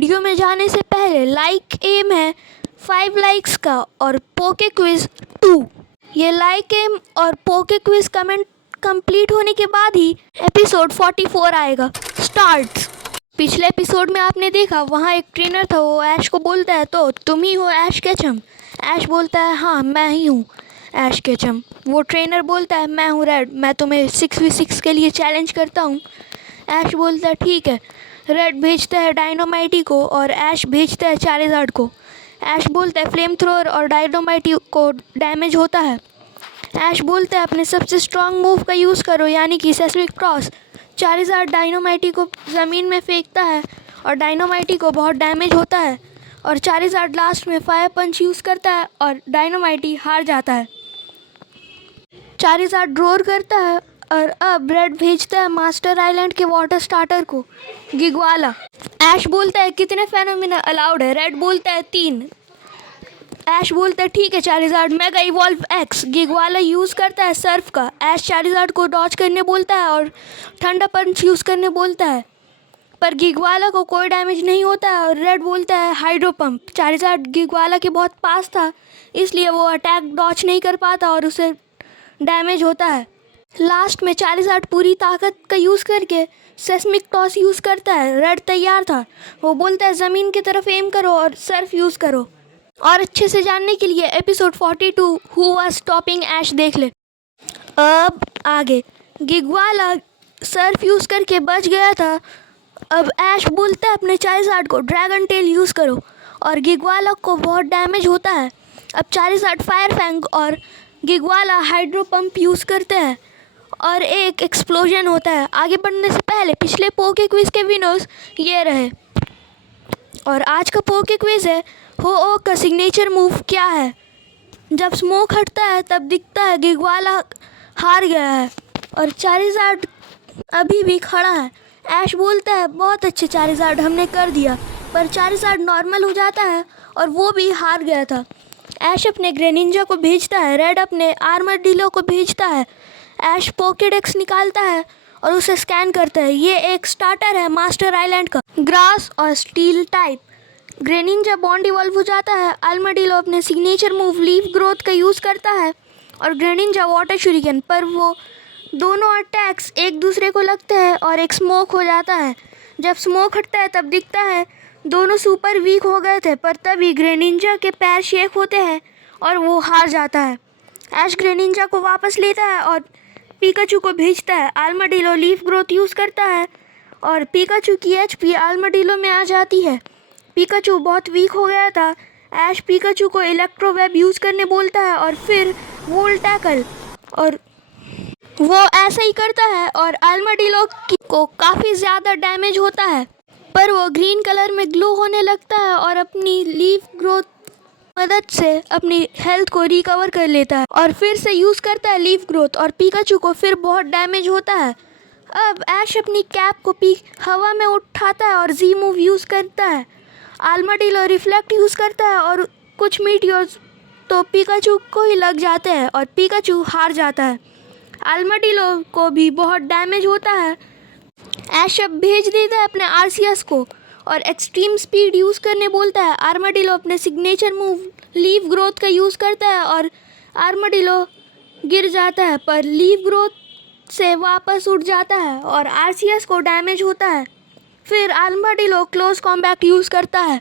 Video में जाने से पहले लाइक एम है 5 लाइक्स का और पोके क्विज 2। ये लाइक एम और पोके क्विज कमेंट कंप्लीट होने के बाद ही एपिसोड 44 आएगा। स्टार्ट। पिछले एपिसोड में आपने देखा वहाँ एक ट्रेनर था, वो ऐश को बोलता है तो तुम ही हो ऐश केचम। ऐश बोलता है हाँ मैं ही हूँ ऐश केचम। वो ट्रेनर बोलता है मैं हूँ रेड, मैं तुम्हें 6v6 के लिए चैलेंज करता हूँ। ऐश बोलता है ठीक है। रेड भेजता है डायनामाइटी को और ऐश भेजता है चारिज़ार्ड को। ऐश बोलता है फ्लेम थ्रोअर और डायनामाइटी को डैमेज होता है। ऐश बोलता है अपने सबसे स्ट्रॉन्ग मूव का यूज़ करो यानी कि सेस्मिक टॉस। चारिज़ार्ड डायनामाइटी को ज़मीन में फेंकता है और डायनामाइटी को बहुत डैमेज होता है और चारिज़ार्ड लास्ट में फायर पंच यूज़ करता है और डायनामाइटी हार जाता है। चारिज़ार्ड रोर करता है और अब रेड भेजता है मास्टर आइलैंड के वाटर स्टार्टर को गिगवाला। ऐश बोलता है कितने फेनोमेना अलाउड है। रेड बोलता है 3। ऐश बोलता है ठीक है चारिज़ार्ड मेगा इवॉल्व एक्स। गिगवाला यूज़ करता है सर्फ का। ऐश चारिज़ार्ड को डॉज करने बोलता है और ठंडा पंच यूज़ करने बोलता है पर गिगवाला को कोई डैमेज नहीं होता है और रेड बोलता है हाइड्रो पंप। चारिज़ार्ड गिगवाला के बहुत पास था इसलिए वो अटैक डॉज नहीं कर पाता और उसे डैमेज होता है। लास्ट में चारिज़ार्ड पूरी ताकत का यूज़ करके सेस्मिक टॉस यूज़ करता है। रेड तैयार था, वो बोलता है ज़मीन की तरफ एम करो और सर्फ यूज़ करो। और अच्छे से जानने के लिए एपिसोड 42 हु वाज स्टॉपिंग ऐश देख ले। अब आगे गिगवाला सर्फ यूज़ करके बच गया था। अब ऐश बोलता है अपने चारिज़ार्ड को ड्रैगन टेल यूज़ करो और गिगवाला को बहुत डैमेज होता है। अब चारिज़ार्ड फायर फैंग और गिगवाला हाइड्रो पंप यूज़ करते हैं और एक एक्सप्लोजन होता है। आगे बढ़ने से पहले पिछले पोके क्विज के विनर्स ये रहे और आज का पोके क्विज है हो का सिग्नेचर मूव क्या है। जब स्मोक हटता है तब दिखता है गिगवाला हार गया है और चारिज़ार्ड अभी भी खड़ा है। ऐश बोलता है बहुत अच्छे चारिज़ार्ड हमने कर दिया, पर चारिज़ार्ड नॉर्मल हो जाता है और वो भी हार गया था। ऐश अपने ग्रेनिंजा को भेजता है, रेड अपने आर्मरडिलो को भेजता है। ऐश पोकेडेक्स निकालता है और उसे स्कैन करता है। ये एक स्टार्टर है मास्टर आइलैंड का, ग्रास और steel type. Greninja bond evolve हो जाता है। आर्मरडिलो अपने सिग्नेचर मूव लीफ ग्रोथ का यूज़ करता है और ग्रेनिंजा वाटर शुरिकन, पर वो दोनों अटैक्स एक दूसरे को लगते हैं और एक स्मोक हो जाता है। जब स्मोक हटता है तब दिखता है दोनों सुपर वीक हो गए थे, पर तभी ग्रेनिंजा के पैर शेक होते हैं और वो हार जाता है। ऐश ग्रेनिंजा को वापस लेता है और पिकाचू को भेजता है। आर्मरडिलो लीफ ग्रोथ यूज़ करता है और पिकाचू की एचपी आर्मरडिलो में आ जाती है। पिकाचू बहुत वीक हो गया था। ऐश पिकाचू को इलेक्ट्रो वेब यूज़ करने बोलता है और फिर वोल्ट टैकल, और वो ऐसा ही करता है और आर्मरडिलो को काफ़ी ज़्यादा डैमेज होता है, पर वो ग्रीन कलर में ग्लो होने लगता है और अपनी लीफ ग्रोथ मदद से अपनी हेल्थ को रिकवर कर लेता है और फिर से यूज़ करता है लीफ ग्रोथ और पिकाचू को फिर बहुत डैमेज होता है। अब ऐश अपनी कैप को हवा में उठाता है और जी मूव यूज़ करता है। आर्मरडिलो रिफ्लेक्ट यूज़ करता है और कुछ मीटियोर्स तो पिकाचू को ही लग जाते हैं और पिकाचू हार जाता है। आर्मरडिलो को भी बहुत डैमेज होता है। ऐश अब भेज देता है अपने आरसीएस को और एक्सट्रीम स्पीड यूज़ करने बोलता है। आर्मरडिलो अपने सिग्नेचर मूव लीफ ग्रोथ का यूज़ करता है और आर्मरडिलो गिर जाता है, पर लीफ ग्रोथ से वापस उठ जाता है और आरसीएस को डैमेज होता है। फिर आर्मरडिलो क्लोज कॉम्बैट यूज़ करता है